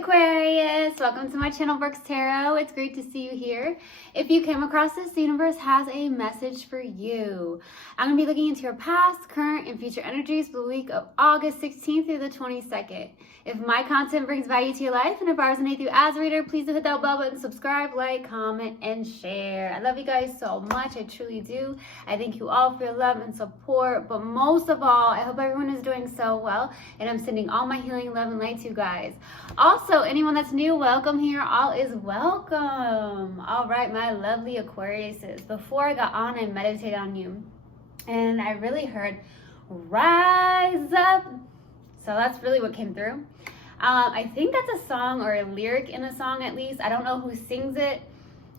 Aquarius, welcome to my channel, Brooks Tarot. It's great to see you here. If you came across this, the universe has a message for you. I'm going to be looking into your past, current, and future energies for the week of August 16th through the 22nd. If my content brings value to your life and if I resonate with you as a reader, please do hit that bell button, subscribe, like, comment, and share. I love you guys so much. I truly do. I thank you all for your love and support, but most of all, I hope everyone is doing so well, and I'm sending all my healing love and light to you guys. Also, anyone that's new, welcome here. All is welcome. All right, my lovely Aquariuses. Before I got on, I meditated on you, and I really heard rise up. So that's really what came through. I think that's a song or a lyric in a song, at least. I don't know who sings it.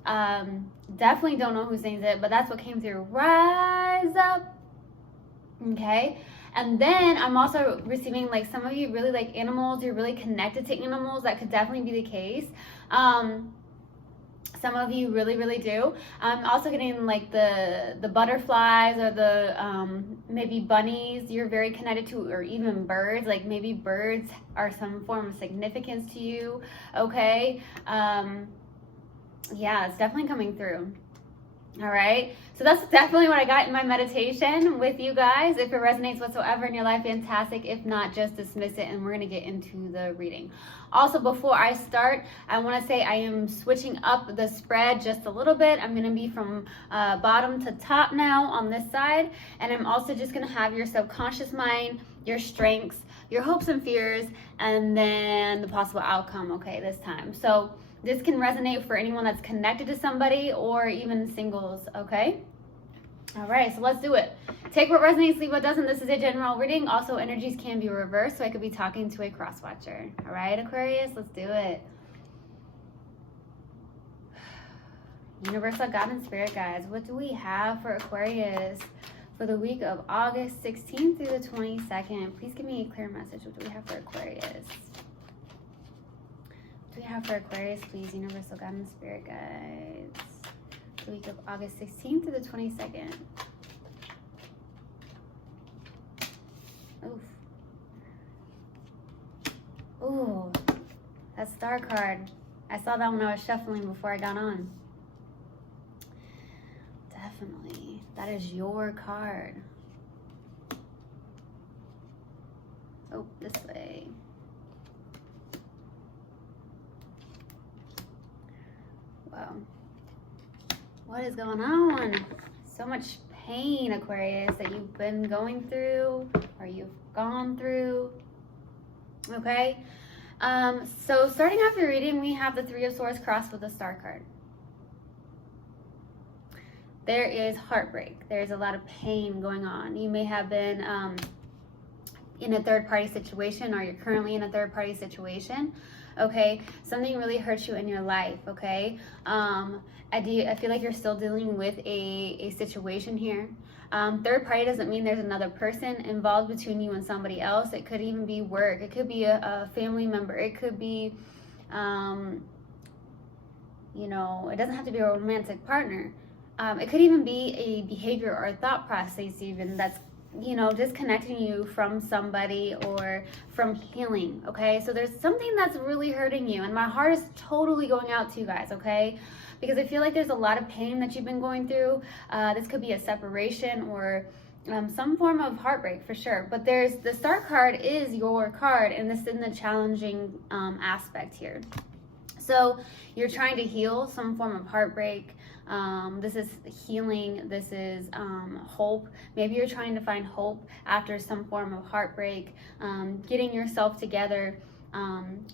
Definitely don't know who sings it, but that's what came through. Rise up. Okay. And then I'm also receiving, like, some of you really like animals. You're really connected to animals. That could definitely be the case. Some of you really do. I'm also getting like the butterflies or the maybe bunnies you're very connected to, or even birds. Like maybe birds are some form of significance to you. Okay. Yeah, it's definitely coming through. All right, so that's definitely what I got in my meditation with you guys. If it resonates whatsoever in your life, fantastic. If not, just dismiss it, and we're going to get into the reading. Also, before I start, I want to say I am switching up the spread just a little bit. I'm going to be from bottom to top now on this side, and I'm also just going to have your subconscious mind, your strengths, your hopes and fears, and then the possible outcome, okay, this time. So this can resonate for anyone that's connected to somebody or even singles, okay? All right, so let's do it. Take what resonates, leave what doesn't. This is a general reading. Also, energies can be reversed, so I could be talking to a cross-watcher. All right, Aquarius, let's do it. Universal God and Spirit guides, what do we have for Aquarius for the week of August 16th through the 22nd? Please give me a clear message. What do we have for Aquarius? What do we have for Aquarius, please? Universal God and Spirit guides. The week of August 16th to the 22nd. Oof. Ooh, that star card. I saw that when I was shuffling before I got on. Definitely. That is your card. Oh, this way. Wow. What is going on? So much pain, Aquarius, that you've been going through or you've gone through. Okay. So starting off your reading, we have the Three of Swords crossed with the Star card. There is heartbreak. There's a lot of pain going on. You may have been in a third-party situation, or you're currently in a third-party situation. Okay, something really hurts you in your life. Okay, I feel like you're still dealing with a situation here. Third party doesn't mean there's another person involved between you and somebody else. It could even be work. It could be a family member. It could be, you know, it doesn't have to be a romantic partner. It could even be a behavior or a thought process even that's, you know, disconnecting you from somebody or from healing. Okay, so there's something that's really hurting you, and my heart is totally going out to you guys. Okay, because I feel like there's a lot of pain that you've been going through. This could be a separation or some form of heartbreak for sure, but there's the Star card is your card, and this is in the challenging aspect here. So you're trying to heal some form of heartbreak. This is healing. This is hope. Maybe you're trying to find hope after some form of heartbreak, getting yourself together,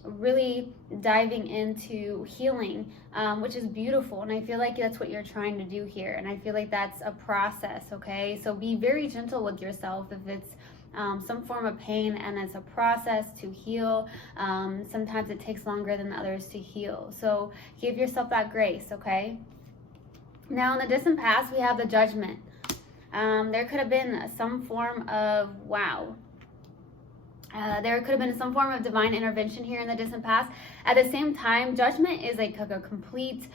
really diving into healing, which is beautiful. And I feel like that's what you're trying to do here. And I feel like that's a process, okay? So be very gentle with yourself if it's some form of pain and it's a process to heal. Sometimes it takes longer than others to heal. So give yourself that grace, okay? Now, in the distant past, we have the Judgment. There could have been some form of, wow. There could have been some form of divine intervention here in the distant past. At the same time, Judgment is like a complete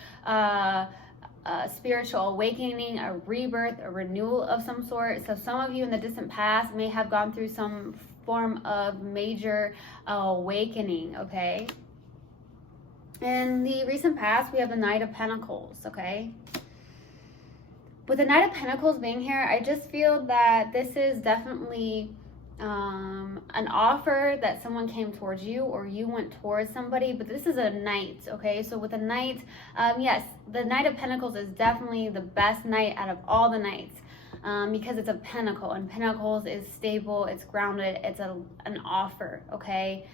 spiritual awakening, a rebirth, a renewal of some sort. So some of you in the distant past may have gone through some form of major awakening, okay? In the recent past, we have the Knight of Pentacles, okay? With the Knight of Pentacles being here, I just feel that this is definitely an offer that someone came towards you, or you went towards somebody, but this is a knight, okay? So with a knight, yes, the Knight of Pentacles is definitely the best knight out of all the knights, because it's a pentacle, and pentacles is stable, it's grounded, it's an offer, okay?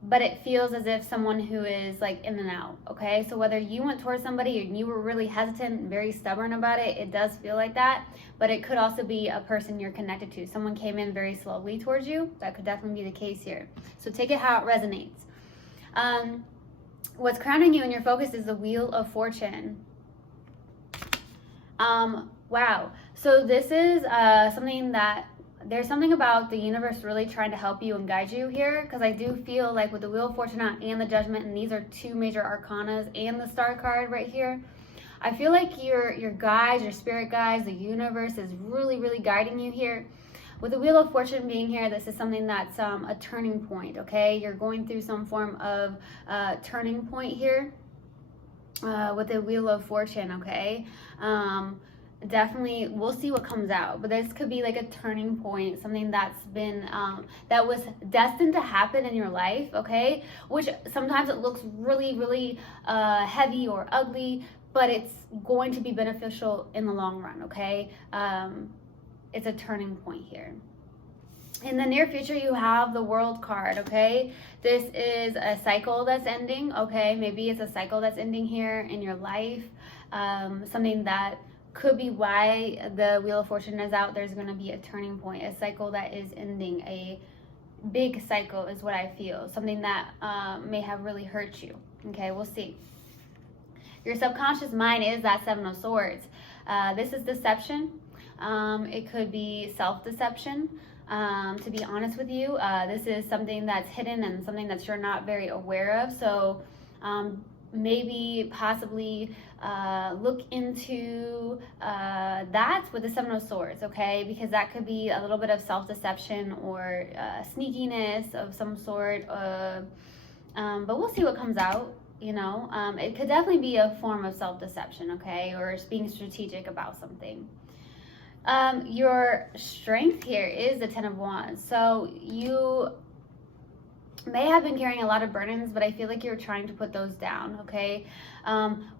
But it feels as if someone who is like in and out, okay? So whether you went towards somebody and you were really hesitant and very stubborn about it, it does feel like that. But it could also be a person you're connected to. Someone came in very slowly towards you. That could definitely be the case here. So take it how it resonates. What's crowning you in your focus is the Wheel of Fortune. Wow. So this is something that there's something about the universe really trying to help you and guide you here, because I do feel like with the Wheel of Fortune and the Judgment, and these are two major arcanas, and the Star card right here, I feel like your guides, your spirit guides, the universe is really, really guiding you here. With the Wheel of Fortune being here, this is something that's a turning point, okay? You're going through some form of turning point here with the Wheel of Fortune, okay? Definitely, we'll see what comes out, but this could be like a turning point, something that's been that was destined to happen in your life, okay? Which sometimes it looks really, really heavy or ugly, but it's going to be beneficial in the long run, okay? It's a turning point here. In the near future, you have the World card, okay? This is a cycle that's ending, okay? Maybe it's a cycle that's ending here in your life, something that could be why the Wheel of Fortune is out. There's going to be a turning point, a cycle that is ending, a big cycle is what I feel, something that may have really hurt you, okay? We'll see. Your subconscious mind is that Seven of Swords. This is deception. It could be self-deception. To be honest with you, this is something that's hidden and something that you're not very aware of. So maybe possibly look into that with the Seven of Swords, okay? Because that could be a little bit of self-deception or sneakiness of some sort. But we'll see what comes out, you know. It could definitely be a form of self-deception, okay? Or being strategic about something. Your strength here is the Ten of Wands. So you may have been carrying a lot of burdens, but I feel like you're trying to put those down, okay?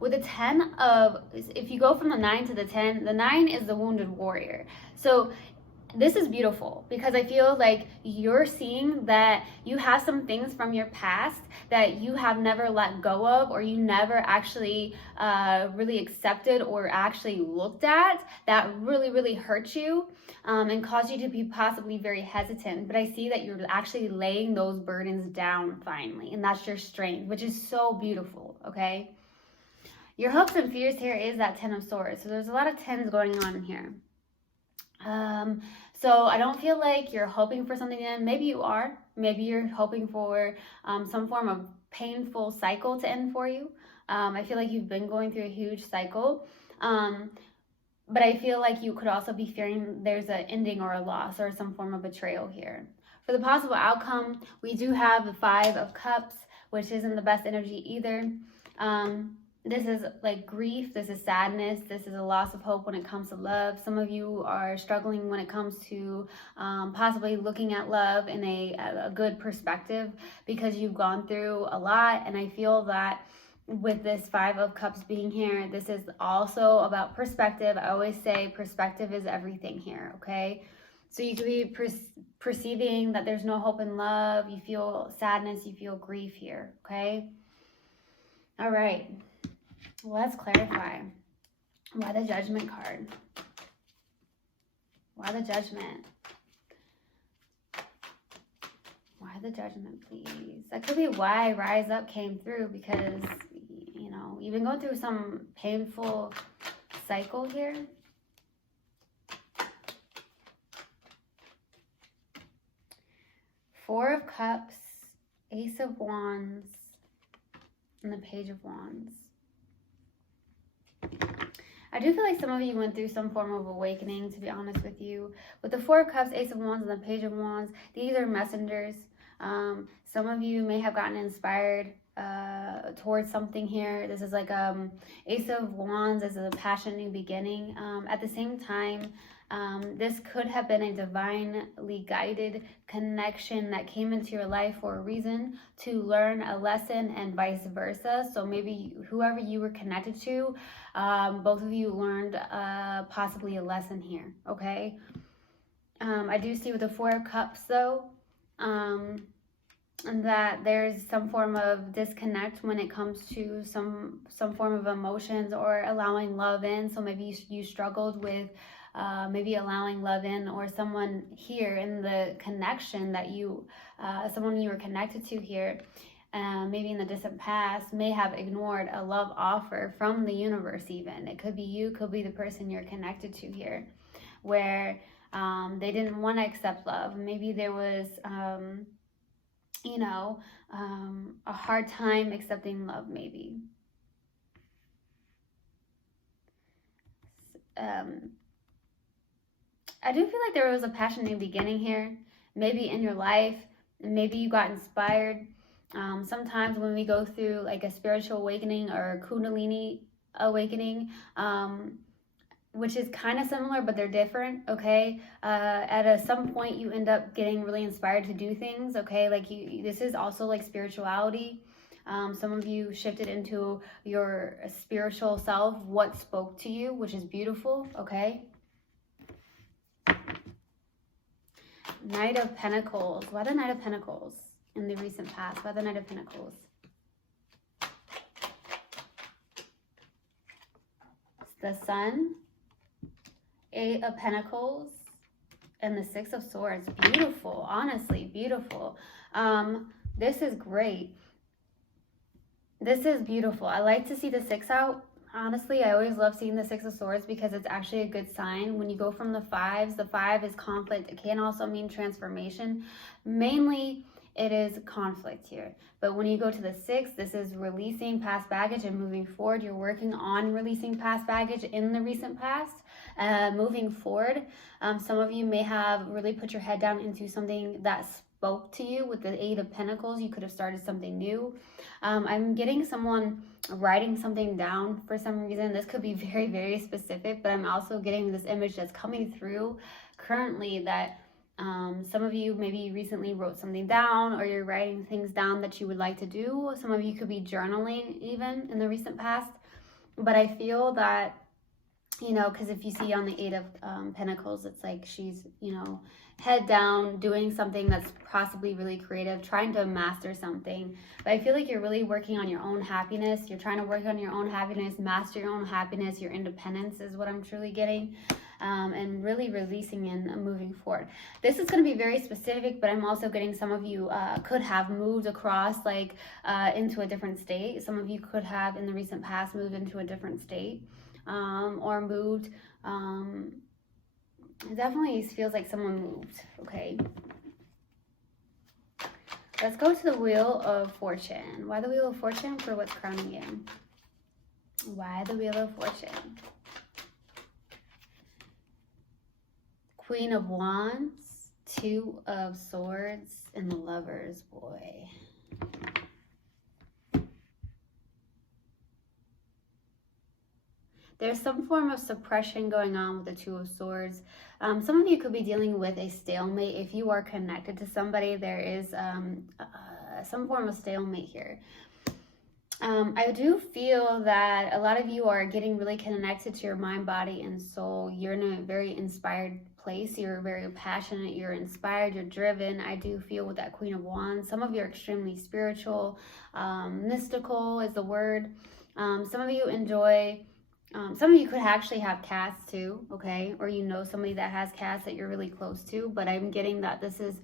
With the 10 of, if you go from the 9 to the 10, the 9 is the wounded warrior. So this is beautiful because I feel like you're seeing that you have some things from your past that you have never let go of, or you never actually really accepted or actually looked at, that really, really hurt you and caused you to be possibly very hesitant. But I see that you're actually laying those burdens down finally, and that's your strength, which is so beautiful, okay? Your hopes and fears here is that 10 of Swords. So there's a lot of 10s going on in here. So I don't feel like you're hoping for something in. Maybe you are. Maybe you're hoping for some form of painful cycle to end for you. I feel like you've been going through a huge cycle. But I feel like you could also be fearing there's an ending or a loss or some form of betrayal here. For the possible outcome, we do have the 5 of Cups, which isn't the best energy either. This is like grief, this is sadness, this is a loss of hope when it comes to love. Some of you are struggling when it comes to possibly looking at love in a good perspective because you've gone through a lot. And I feel that with this 5 of Cups being here, this is also about perspective. I always say perspective is everything here, okay? So you could be perceiving that there's no hope in love, you feel sadness, you feel grief here, okay? All right. Let's clarify. Why the Judgment card? Why the Judgment? Why the Judgment, please? That could be why Rise Up came through, because, you know, you've been going through some painful cycle here. Four of Cups, Ace of Wands, and the Page of Wands. I do feel like some of you went through some form of awakening, to be honest with you. With the 4 of Cups, Ace of Wands, and the Page of Wands, these are messengers. Some of you may have gotten inspired towards something here. This is like Ace of Wands. This is a passionate new beginning. At the same time, this could have been a divinely guided connection that came into your life for a reason, to learn a lesson, and vice versa. So maybe whoever you were connected to, both of you learned possibly a lesson here, okay? I do see with the Four of Cups though, that there's some form of disconnect when it comes to some form of emotions or allowing love in. So maybe you struggled with maybe allowing love in, or someone here in the connection that someone you were connected to here, maybe in the distant past, may have ignored a love offer from the universe even. It could be you, could be the person you're connected to here, where they didn't want to accept love. Maybe there was, a hard time accepting love, maybe. I do feel like there was a passionate beginning here, maybe in your life, maybe you got inspired. Sometimes when we go through like a spiritual awakening or a Kundalini awakening, which is kind of similar, but they're different, okay? At some point, you end up getting really inspired to do things, okay? Like this is also like spirituality. Some of you shifted into your spiritual self, what spoke to you, which is beautiful, okay? Knight of Pentacles. Why the Knight of Pentacles in the recent past? Why the Knight of Pentacles? The Sun, Eight of Pentacles, and the Six of Swords. Beautiful, honestly, beautiful. This is great. This is beautiful. I like to see the six out. Honestly, I always love seeing the Six of Swords because it's actually a good sign. When you go from the fives, the five is conflict. It can also mean transformation. Mainly, it is conflict here. But when you go to the six, this is releasing past baggage and moving forward. You're working on releasing past baggage in the recent past, moving forward. Some of you may have really put your head down into something that spoke to you with the Eight of Pentacles. You could have started something new. I'm getting someone writing something down for some reason. This could be very, very specific, but I'm also getting this image that's coming through currently that some of you maybe recently wrote something down, or you're writing things down that you would like to do. Some of you could be journaling even in the recent past. But I feel that, because if you see on the Eight of Pentacles, it's like she's, head down, doing something that's possibly really creative, trying to master something. But I feel like you're really working on your own happiness. You're trying to work on your own happiness, master your own happiness. Your independence is what I'm truly getting. And really releasing and moving forward. This is going to be very specific, but I'm also getting some of you could have moved across into a different state. Some of you could have in the recent past moved into a different state, or moved. It definitely feels like someone moved, okay? Let's go to the Wheel of Fortune. Why the Wheel of Fortune for what's crowning you? Why the Wheel of Fortune? Queen of Wands, Two of Swords, and the Lovers, boy. There's some form of suppression going on with the Two of Swords. Some of you could be dealing with a stalemate. If you are connected to somebody, there is some form of stalemate here. I do feel that a lot of you are getting really connected to your mind, body, and soul. You're in a very inspired place. You're very passionate. You're inspired. You're driven. I do feel with that Queen of Wands. Some of you are extremely spiritual. Mystical is the word. Some of you enjoy... some of you could actually have cats too, okay? Or somebody that has cats that you're really close to. But I'm getting that this is...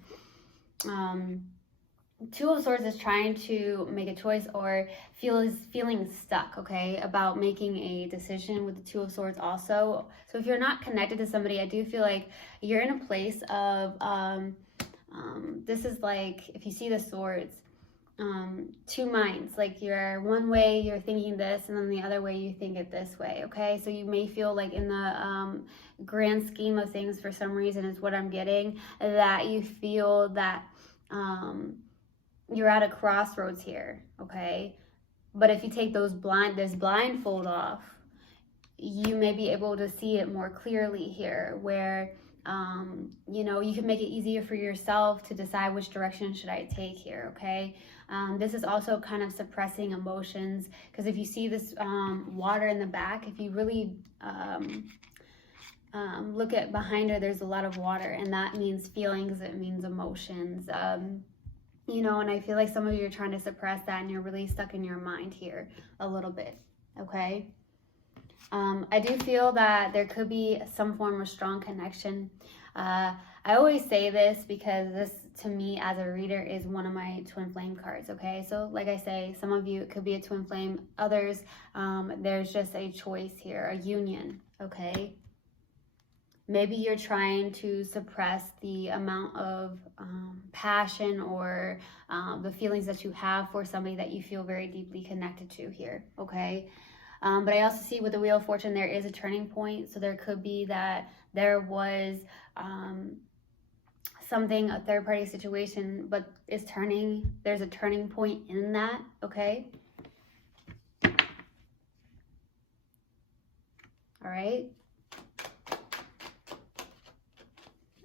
Two of Swords is trying to make a choice or feeling stuck, okay, about making a decision with the Two of Swords also. So if you're not connected to somebody, I do feel like you're in a place of, this is like, if you see the swords, two minds. Like you're one way, you're thinking this, and then the other way you think it this way, okay? So you may feel like in the grand scheme of things, for some reason is what I'm getting, that you feel that... you're at a crossroads here, okay? But if you take this blindfold off, you may be able to see it more clearly here, where you know, you can make it easier for yourself to decide which direction should I take here, okay? This is also kind of suppressing emotions, because if you see this water in the back, if you really look at behind her, there's a lot of water, and that means feelings, it means emotions. You know, and I feel like some of you are trying to suppress that, and you're really stuck in your mind here a little bit, okay? I do feel that there could be some form of strong connection. I always say this because this, to me, as a reader, is one of my twin flame cards, okay? So like I say, some of you, it could be a twin flame. Others, there's just a choice here, a union, okay? Maybe you're trying to suppress the amount of passion or the feelings that you have for somebody that you feel very deeply connected to here, okay? But I also see with the Wheel of Fortune, there is a turning point. So there could be that there was something, a third-party situation, but it's turning. There's a turning point in that, okay? All right.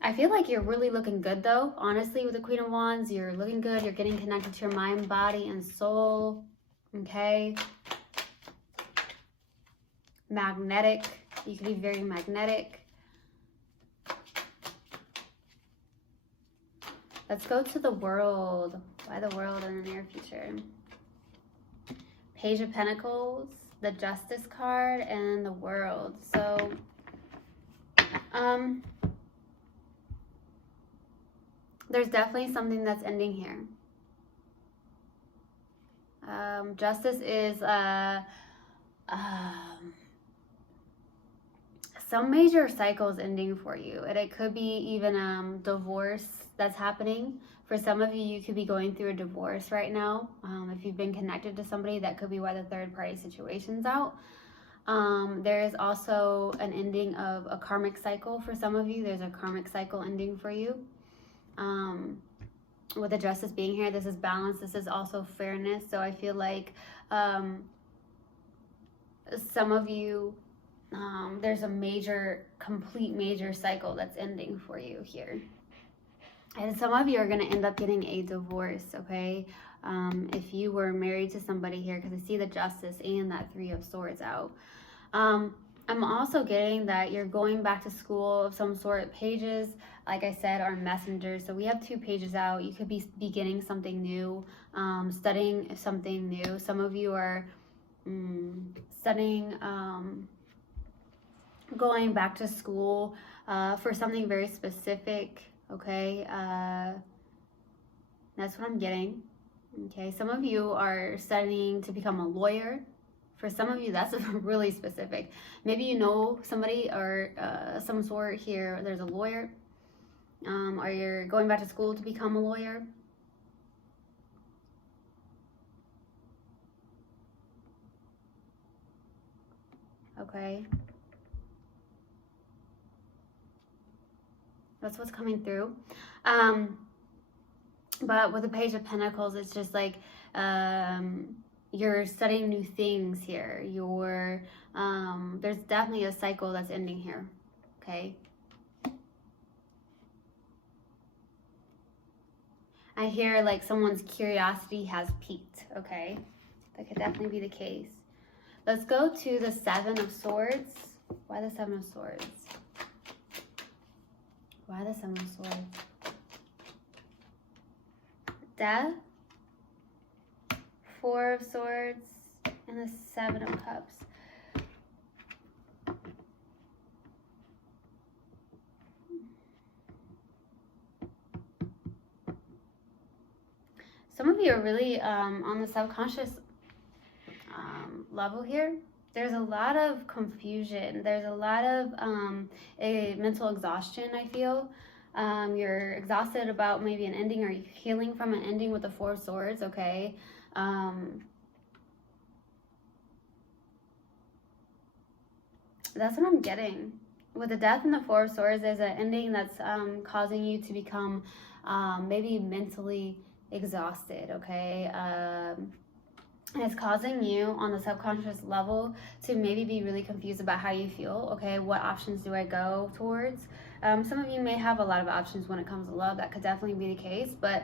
I feel like you're really looking good, though. Honestly, with the Queen of Wands, you're looking good. You're getting connected to your mind, body, and soul, okay? Magnetic. You can be very magnetic. Let's go to the World. Why the World in the near future? Page of Pentacles, the Justice card, and the World. So, there's definitely something that's ending here. Justice is some major cycles ending for you, and it could be even divorce that's happening. For some of you, you could be going through a divorce right now. If you've been connected to somebody, that could be why the third party situation's out. There is also an ending of a karmic cycle. For some of you, there's a karmic cycle ending for you. With the Justice being here, this is balance. This is also fairness. So I feel like some of you, there's a complete major cycle that's ending for you here. And some of you are going to end up getting a divorce, okay? If you were married to somebody here, because I see the Justice and that Three of Swords out. I'm also getting that you're going back to school of some sort. Pages, like I said, are messengers. So we have 2 pages out. You could be beginning something new, studying something new. Some of you are studying, going back to school for something very specific, okay? That's what I'm getting, okay? Some of you are studying to become a lawyer. For some of you, that's really specific. Maybe you know somebody or some sort here, there's a lawyer, or you're going back to school to become a lawyer. Okay. That's what's coming through. But with the Page of Pentacles, it's just like you're studying new things here. There's definitely a cycle that's ending here, okay? I hear like someone's curiosity has peaked, okay? That could definitely be the case. Let's go to the Seven of Swords. Why the Seven of Swords? Why the Seven of Swords? Death, Four of Swords, and the Seven of Cups. Some of you are really on the subconscious level here. There's a lot of confusion. There's a lot of a mental exhaustion, I feel. You're exhausted about maybe an ending, or healing from an ending with the Four of Swords, okay? That's what I'm getting. With the Death and the Four of Swords, there's an ending that's causing you to become maybe mentally exhausted, okay? And it's causing you on the subconscious level to maybe be really confused about how you feel. Okay, what options do I go towards? Some of you may have a lot of options when it comes to love. That could definitely be the case, but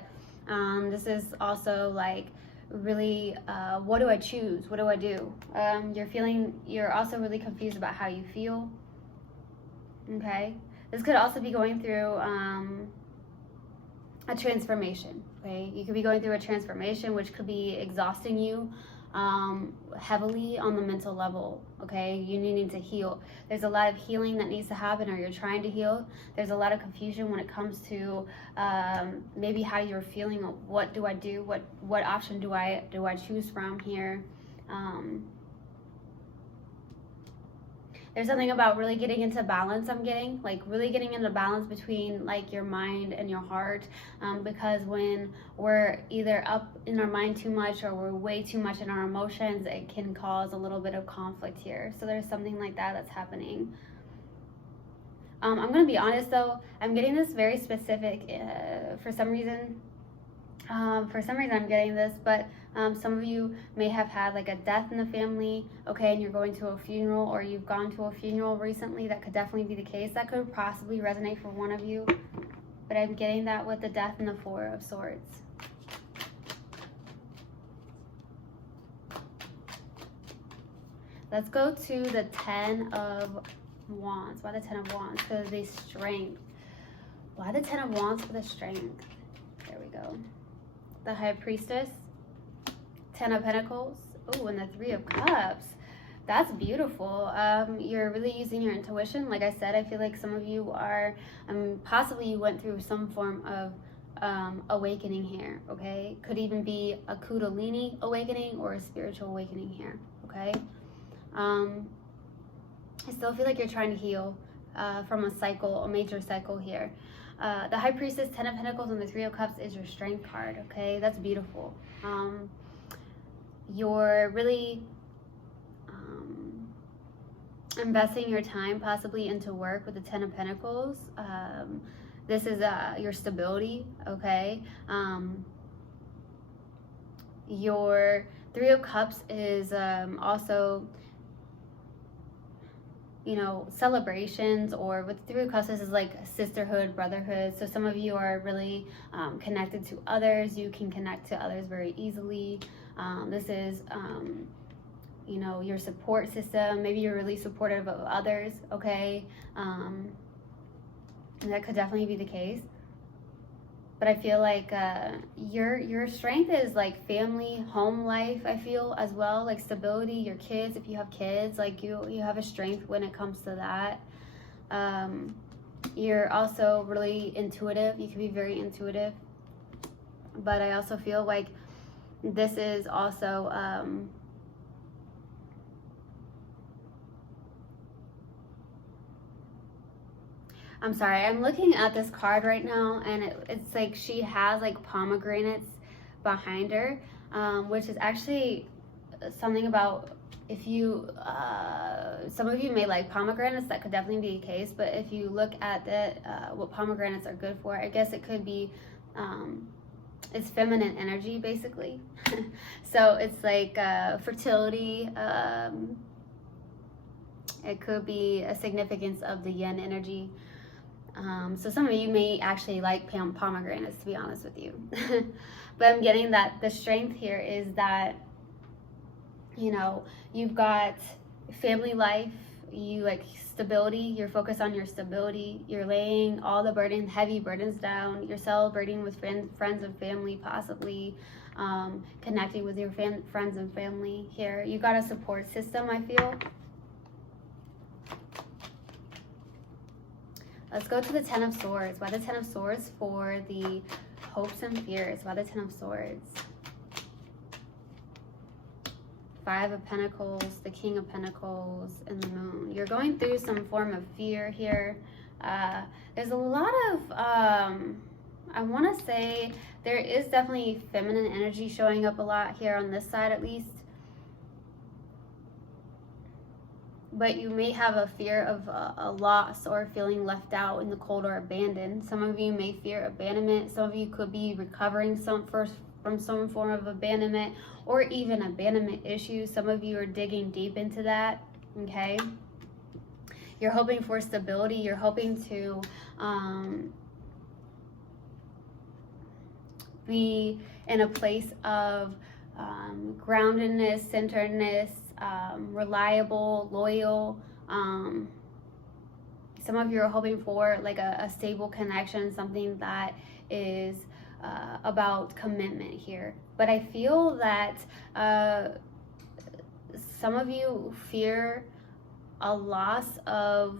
this is also like really, what do I choose? What do I do? You're also really confused about how you feel. Okay, this could also be going through a transformation. Okay, you could be going through a transformation which could be exhausting you heavily on the mental level. Okay, you needing to heal. There's a lot of healing that needs to happen, or you're trying to heal. There's a lot of confusion when it comes to maybe how you're feeling. What do I do? What option do I choose from here? There's something about really getting into balance. I'm getting like really getting into balance between like your mind and your heart, because when we're either up in our mind too much or we're way too much in our emotions, it can cause a little bit of conflict here. So there's something like that that's happening. I'm going to be honest though, I'm getting this very specific for some reason. I'm getting this, but some of you may have had like a death in the family, okay, and you're going to a funeral, or you've gone to a funeral recently. That could definitely be the case. That could possibly resonate for one of you, but I'm getting that with the death and the Four of Swords. Let's go to the Ten of Wands. Why the Ten of Wands? Because the strength. Why the Ten of Wands for the strength? There we go. The High Priestess, Ten of Pentacles, oh, and the Three of Cups. That's beautiful. You're really using your intuition. Like I said, I feel like some of you are, possibly you went through some form of awakening here, okay? Could even be a Kundalini awakening or a spiritual awakening here, okay? I still feel like you're trying to heal from a major cycle here. The High Priestess, Ten of Pentacles, and the Three of Cups is your strength card, okay? That's beautiful. You're really investing your time possibly into work with the Ten of Pentacles. This is your stability, okay? Your Three of Cups is also, you know, celebrations, or with Three of Cups, this is like sisterhood, brotherhood. So some of you are really connected to others. You can connect to others very easily. This is, you know, your support system. Maybe you're really supportive of others, okay? And that could definitely be the case. But I feel like your strength is like family, home life, I feel, as well, like stability, your kids, if you have kids, like you have a strength when it comes to that. You're also really intuitive. You can be very intuitive. But I also feel like this is also I'm sorry, I'm looking at this card right now, and it's like she has like pomegranates behind her, which is actually something about, if you, some of you may like pomegranates, that could definitely be the case, but if you look at what pomegranates are good for, I guess it could be, it's feminine energy, basically. So it's like fertility, it could be a significance of the yin energy. So some of you may actually like pomegranates, to be honest with you. But I'm getting that the strength here is that, you know, you've got family life, you like stability, you're focused on your stability, you're laying all the heavy burdens down, you're celebrating with friends and family, possibly connecting with your friends and family here. You got a support system, I feel. Let's go to the Ten of Swords. Why the Ten of Swords for the hopes and fears? Why the Ten of Swords? Five of Pentacles, the King of Pentacles, and the Moon. You're going through some form of fear here. There's a lot of, I want to say, there is definitely feminine energy showing up a lot here on this side, at least. but you may have a fear of a loss or feeling left out in the cold or abandoned. Some of you may fear abandonment. Some of you could be recovering from some form of abandonment or even abandonment issues. Some of you are digging deep into that, okay? You're hoping for stability. You're hoping to be in a place of groundedness, centeredness, reliable, loyal. Some of you are hoping for like a stable connection, something that is about commitment here. But I feel that some of you fear a loss of,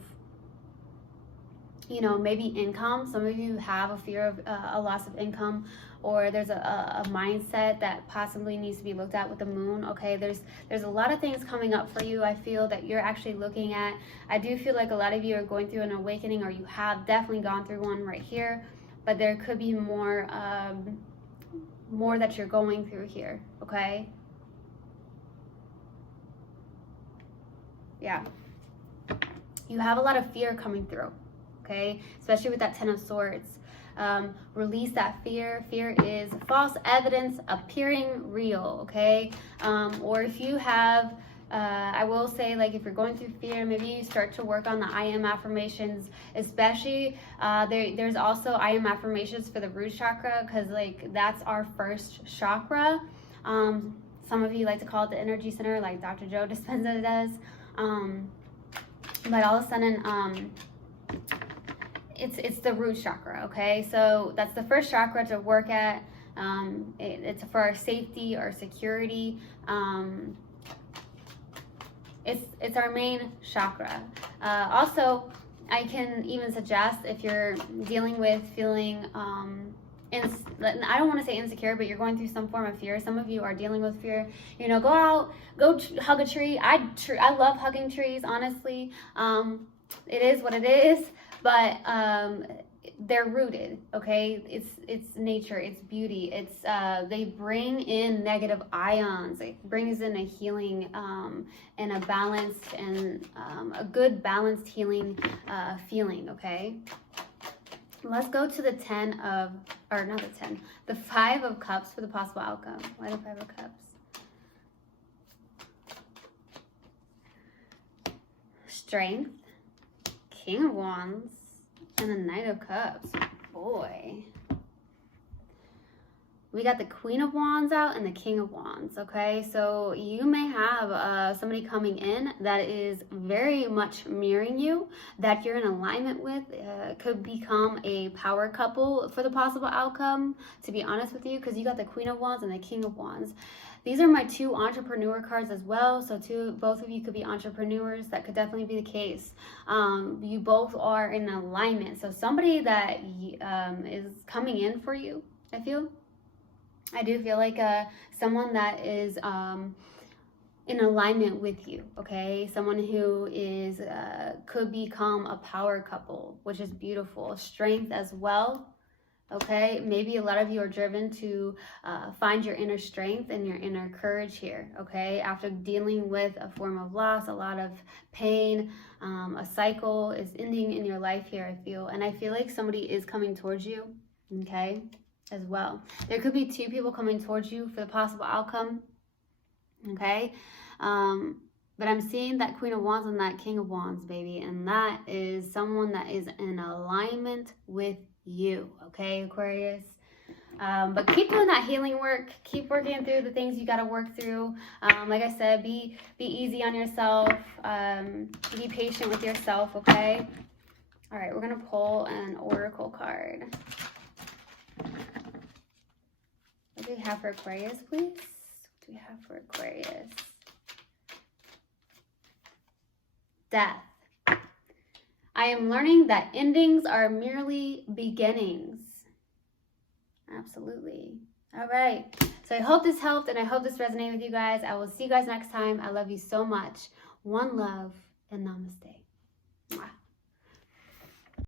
you know, maybe income. Some of you have a fear of a loss of income, or there's a mindset that possibly needs to be looked at with the moon, okay? There's a lot of things coming up for you, I feel, that you're actually looking at. I do feel like a lot of you are going through an awakening, or you have definitely gone through one right here, but there could be more that you're going through here, okay? Yeah. You have a lot of fear coming through, okay? Especially with that Ten of Swords. Release that fear. Fear is false evidence appearing real, okay? Or if you have, I will say, like, if you're going through fear, maybe you start to work on the I am affirmations, especially, there's also I am affirmations for the root chakra, because, like, that's our first chakra. Some of you like to call it the energy center, like Dr. Joe Dispenza does. But all of a sudden, it's the root chakra, okay? So that's the first chakra to work at. It's for our safety, our security. It's our main chakra. Also, I can even suggest, if you're dealing with feeling, I don't want to say insecure, but you're going through some form of fear. Some of you are dealing with fear. You know, go out, hug a tree. I love hugging trees, honestly. It is what it is, but they're rooted, okay? It's nature, it's beauty. It's they bring in negative ions. It brings in a healing and a balanced and a good balanced healing feeling, okay? Let's go to the the 5 of Cups for the possible outcome. Why the 5 of Cups? Strength, King of Wands, and the Knight of Cups. Boy. We got the Queen of Wands out and the King of Wands, okay? So you may have somebody coming in that is very much mirroring you, that you're in alignment with. Could become a power couple for the possible outcome, to be honest with you, because you got the Queen of Wands and the King of Wands. These are my 2 entrepreneur cards as well. So both of you could be entrepreneurs. That could definitely be the case. You both are in alignment. So somebody that is coming in for you, I do feel like someone that is in alignment with you, okay? Someone who is could become a power couple, which is beautiful. Strength as well, okay? Maybe a lot of you are driven to find your inner strength and your inner courage here, okay? After dealing with a form of loss, a lot of pain, a cycle is ending in your life here, I feel. And I feel like somebody is coming towards you, okay, as well. There could be 2 people coming towards you for the possible outcome, okay? But I'm seeing that Queen of Wands and that King of Wands, baby, and that is someone that is in alignment with you, okay, Aquarius? But keep doing that healing work. Keep working through the things you got to work through. Like I said, be easy on yourself. Be patient with yourself, okay? All right, we're going to pull an oracle card. What do we have for Aquarius, please? What do we have for Aquarius? Death. I am learning that endings are merely beginnings. Absolutely. All right. So I hope this helped, and I hope this resonated with you guys. I will see you guys next time. I love you so much. One love, and namaste. Mwah.